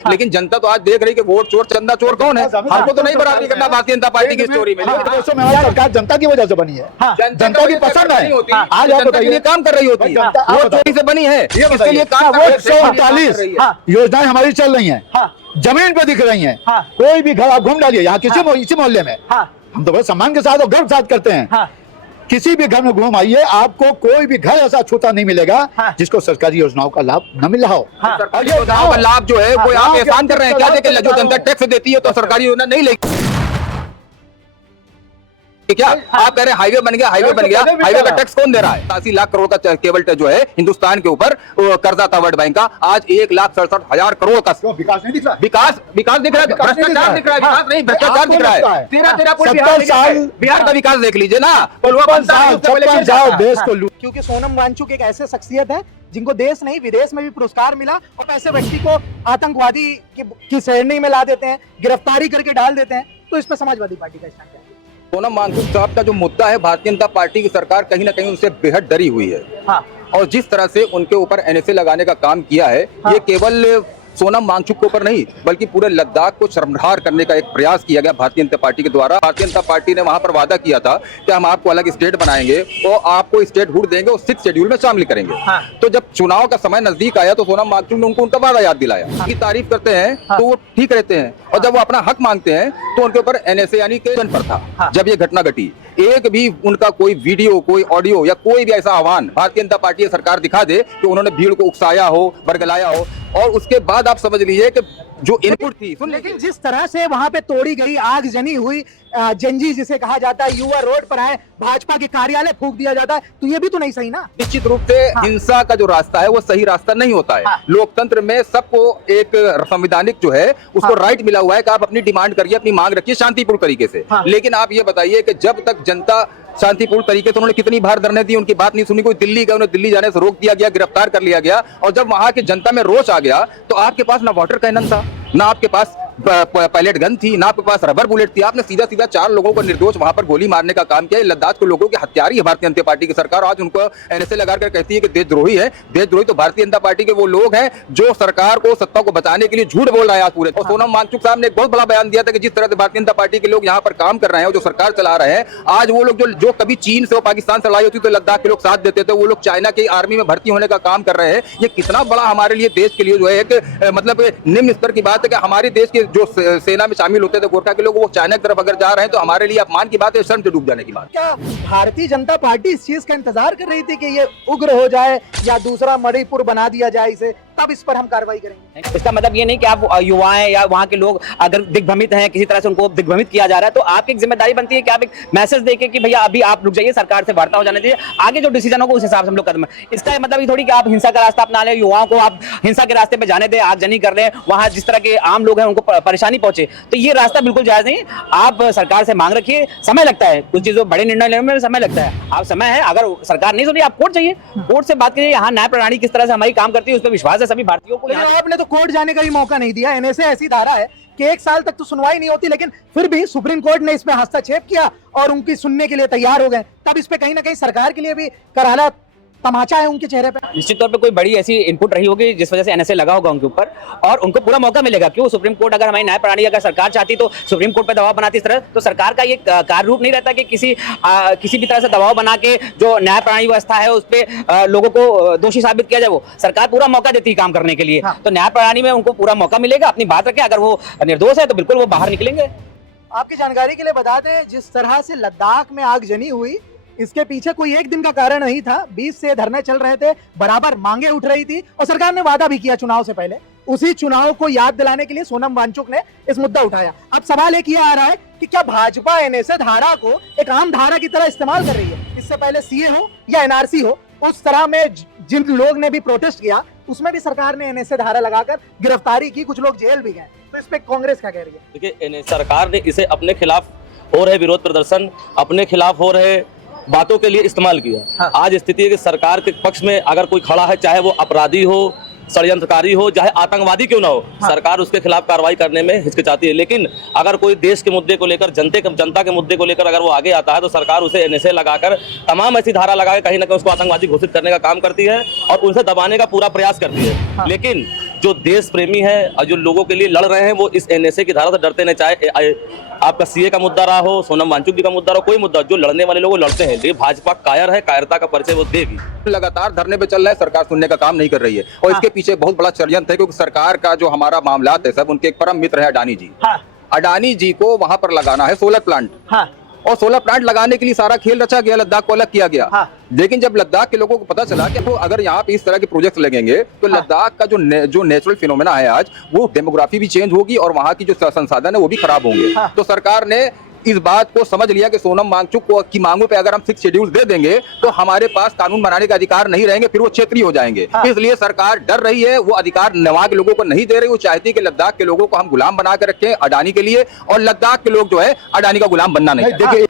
लेकिन जनता तो आज देख रही कि वोट चोर चंदा चोर कौन है। हमको तो नहीं बराबरी करना भारतीय जनता पार्टी की स्टोरी में। हमारी सरकार जनता की वजह से बनी है, जनता की पसंद है। आज आप जनता के लिए काम कर रही होती है, वो चोरी से बनी है, इसके लिए काम 148 योजनाएं हमारी चल रही हैं, जमीन पे दिख रही हैं। कोई भी घर आप घूम डालिए यहाँ इसी मोहल्ले में, हम तो बड़े सम्मान के साथ और गर्व के साथ करते हैं। किसी भी घर में घूम आइए, आपको कोई भी घर ऐसा छूता नहीं मिलेगा जिसको सरकारी योजनाओं का लाभ न मिल रहा हो। सरकारी योजनाओं का लाभ जो है कोई आप एहसान कर रहे हैं क्या? देखिए जो जनता टैक्स देती है तो सरकारी योजना नहीं लेगी क्या? आप कह रहे हैं हाईवे बन गया, हाईवे बन गया, हाईवे का टैक्स कौन दे रहा है? 80 लाख करोड़ का केबल जो है हिंदुस्तान के ऊपर कर्जा था वर्ल्ड बैंक का, आज 1,67,000 करोड़ का विकास नहीं दिख रहा। विकास दिख रहा है, भ्रष्टाचार दिख रहा है। विकास नहीं, भ्रष्टाचार दिख रहा है। 13 बिहार का विकास देख लीजिए ना, देश को। क्योंकि सोनम वांगचुक एक ऐसे शख्सियत है जिनको देश नहीं विदेश में भी पुरस्कार मिला, और ऐसे व्यक्ति को आतंकवादी की श्रेणी में ला देते हैं, गिरफ्तारी करके डाल देते हैं। तो इस पर समाजवादी पार्टी का स्टैंड क्या है? सोनम वांगचुक साहब का जो मुद्दा है, भारतीय जनता पार्टी की सरकार कहीं ना कहीं उनसे बेहद डरी हुई है। और जिस तरह से उनके ऊपर एनएसए लगाने का काम किया है, ये केवल सोनम वांगचुक के ऊपर नहीं बल्कि पूरे लद्दाख को शर्मसार करने का एक प्रयास किया गया भारतीय जनता पार्टी के द्वारा। भारतीय जनता पार्टी ने वहां पर वादा किया था कि हम आपको अलग स्टेट बनाएंगे और आपको स्टेट हुड देंगे और 6 शेड्यूल में शामिल करेंगे। तो जब चुनाव का समय नजदीक आया तो सोनम वांगचुक ने उनको उनका वादा याद दिलाया। उनकी तारीफ करते हैं तो वो ठीक रहते हैं, और जब वो अपना हक मांगते हैं तो उनके ऊपर एनएसए यानी कि पर था। जब ये घटना घटी, एक भी उनका कोई वीडियो, कोई ऑडियो या कोई भी ऐसा आह्वान भारतीय जनता पार्टी सरकार दिखा दे कि उन्होंने भीड़ को उकसाया हो, बरगलाया हो, और उसके बाद आप समझ लीजिए कि जो इनपुट थी। लेकिन जिस तरह से वहां पे तोड़ी गई, आग जनी हुई, जंजी जिसे कहा जाता है, युवा रोड पर आए, भाजपा के कार्यालय फूंक दिया जाता है, तो ये भी तो नहीं सही ना। निश्चित रूप से हिंसा का जो रास्ता है वो सही रास्ता नहीं होता है। लोकतंत्र में सबको एक संवैधानिक जो है उसको राइट मिला हुआ है कि आप अपनी डिमांड करिए, अपनी मांग रखिए शांतिपूर्ण तरीके से। लेकिन आप ये बताइए कि जब तक जनता शांतिपूर्ण तरीके से, उन्होंने कितनी बार धरने दी, उनकी बात नहीं सुनी। कोई दिल्ली गए, उन्हें दिल्ली जाने से रोक दिया गया, गिरफ्तार कर लिया गया, और जब वहां की जनता में रोष आ गया तो आपके पास ना वाटर कैनन था, ना आपके पास पैलेट गन थी, ना आपके पास रबर बुलेट थी। आपने सीधा 4 लोगों को निर्दोष वहां पर गोली मारने का काम किया। लद्दाख के लोगों के हत्यारी है भारतीय जनता पार्टी की सरकार। आज उनको एनएसए लगाकर कहती है कि देशद्रोही है। देशद्रोही तो भारतीय जनता पार्टी के वो लोग हैं जो सरकार को, सत्ता को बचाने के लिए झूठ बोल रहा है आज पूरे। और सोनम वांगचुक साहब ने एक बहुत बड़ा बयान दिया था कि जिस तरह से भारतीय जनता पार्टी के लोग यहाँ पर काम कर रहे हैं, जो सरकार चला रहे हैं, आज वो लोग जो कभी चीन से और पाकिस्तान से लड़ाई होती तो लद्दाख के लोग साथ देते थे, वो लोग चाइना की आर्मी में भर्ती होने का काम कर रहे हैं। ये कितना बड़ा हमारे लिए, देश के लिए जो है एक मतलब निम्न स्तर की बात है कि हमारे देश के जो सेना में शामिल होते थे गोरखा के लोग, वो चाइना की तरफ अगर जा रहे हैं तो हमारे लिए अपमान की बात है, शर्म से डूब जाने की बात। क्या भारतीय जनता पार्टी इस चीज का इंतजार कर रही थी कि ये उग्र हो जाए या दूसरा मणिपुर बना दिया जाए इसे, तब इस पर हम कार्रवाई करेंगे? इसका मतलब ये नहीं कि आप युवा हैं या वहाँ के लोग अगर दिग्भ्रमित हैं, किसी तरह से उनको दिग्भ्रमित किया जा रहा है, तो आपकी एक जिम्मेदारी बनती है कि आप एक मैसेज देके कि भैया अभी आप रुक जाइए, सरकार से वार्ता हो जाने दीजिए, आगे जो डिसीजन होगा उस हिसाब से हम लोग कदम। इसका मतलब ये थोड़ी कि आप हिंसा का रास्ता अपना लें, युवाओं को आप हिंसा के रास्ते पे जाने दें, आगजनी कर लें, वहाँ जिस तरह के आम लोग हैं उनको परेशानी पहुंचे, तो ये रास्ता बिल्कुल जायज नहीं। आप सरकार से मांग रखिए, समय लगता है कुछ चीजों, बड़े निर्णय लेने में समय लगता है, आप समय है, अगर सरकार नहीं सुनी आप कोर्ट जाइए, कोर्ट से बात करिए। यहाँ न्याय प्रणाली किस तरह से हमारी काम करती है उस पर विश्वास है सभी भारतीयों को। आपने तो कोर्ट जाने का भी मौका नहीं दिया। एनएसए ऐसी धारा है कि 1 साल तक तो सुनवाई नहीं होती, लेकिन फिर भी सुप्रीम कोर्ट ने इसमें हस्तक्षेप किया और उनकी सुनने के लिए तैयार हो गए। तब इस पे कहीं ना कहीं सरकार के लिए भी करारा तमाचा है उनके चेहरे पे। निश्चित तौर पे कोई बड़ी ऐसी इनपुट रही होगी जिस वजह से एनएसए लगा होगा उनके ऊपर, और उनको पूरा मौका मिलेगा। क्यों? सुप्रीम कोर्ट, अगर हमारी न्याय प्रणाली, अगर सरकार चाहती तो सुप्रीम कोर्ट पे दबाव बनाती इस तरह, तो सरकार का ये कार्य रूप नहीं रहता कि किसी भी तरह से दबाव बना के जो न्याय प्रणाली व्यवस्था है उस पर लोगों को दोषी साबित किया जाए। वो सरकार पूरा मौका देती है काम करने के लिए। तो न्याय प्रणाली में उनको पूरा मौका मिलेगा, अपनी बात रखें, अगर वो निर्दोष है तो बिल्कुल वो बाहर निकलेंगे। आपकी जानकारी के लिए बता दें, जिस तरह से लद्दाख में आग जनी हुई, इसके पीछे कोई एक दिन का कारण नहीं था। 20 से धरने चल रहे थे, बराबर मांगे उठ रही थी, और सरकार ने वादा भी किया चुनाव से पहले। उसी चुनाव को याद दिलाने के लिए सोनम वांगचुक ने इस मुद्दा उठाया। अब सवाल एक ये आ रहा है कि क्या भाजपा एनएसए धारा को एक आम धारा की तरह इस्तेमाल कर रही है? इससे पहले सीए हो या एनआरसी हो, उस तरह में जिन लोग ने भी प्रोटेस्ट किया उसमें भी सरकार ने एनएसए धारा लगाकर गिरफ्तारी की, कुछ लोग जेल भी गए। तो इस पे कांग्रेस क्या कह रही है? देखिए, सरकार ने इसे अपने खिलाफ हो रहे विरोध प्रदर्शन, अपने खिलाफ हो रहे बातों के लिए इस्तेमाल किया। आज स्थिति है कि सरकार के पक्ष में अगर कोई खड़ा है, चाहे वो अपराधी हो, षड्यंत्रकारी हो, चाहे आतंकवादी क्यों ना हो, सरकार उसके खिलाफ कार्रवाई करने में हिचकिचाती है। लेकिन अगर कोई देश के मुद्दे को लेकर, जनता के मुद्दे को लेकर अगर वो आगे आता है तो सरकार उसे एनएसए लगाकर, तमाम ऐसी धारा लगाकर कहीं ना कहीं उसको आतंकवादी घोषित करने का काम करती है और उनसे दबाने का पूरा प्रयास करती है। लेकिन जो देश प्रेमी है और जो लोगों के लिए लड़ रहे हैं वो इस एनएसए की धारा से डरते नहीं। चाहे आपका सीए का मुद्दा रहा हो, सोनम वांगचुक जी का मुद्दा रहा, कोई मुद्दा, जो लड़ने वाले लोग लड़ते हैं। लेकिन भाजपा कायर है, कायरता का परिचय वो देगी। लगातार धरने पे चल रहा है, सरकार सुनने का काम नहीं कर रही है और इसके पीछे बहुत बड़ा षड्यंत्र है, क्योंकि सरकार का जो हमारा मामला है सब, उनके एक परम मित्र है अडानी जी। अडानी जी को वहां पर लगाना है सोलर प्लांट, और सोलर प्लांट लगाने के लिए सारा खेल रचा गया, लद्दाख को अलग किया गया। लेकिन जब लद्दाख के लोगों को पता चला कि तो अगर यहाँ पे इस तरह के प्रोजेक्ट लगेंगे तो लद्दाख का जो नेचुरल फिनोमेना है आज, वो डेमोग्राफी भी चेंज होगी और वहाँ की जो संसाधन है वो भी खराब होंगे। तो सरकार ने इस बात को समझ लिया कि सोनम वांगचुक की मांगों पे अगर हम 6 शेड्यूल दे देंगे तो हमारे पास कानून बनाने का अधिकार नहीं रहेंगे, फिर वो क्षेत्रीय हो जाएंगे। इसलिए सरकार डर रही है, वो अधिकार वहां के लोगों को नहीं दे रही। वो चाहती है कि लद्दाख के लोगों को हम गुलाम बना के रखें अडानी के लिए, और लद्दाख के लोग जो है अडानी का गुलाम बनना नहीं। देखिए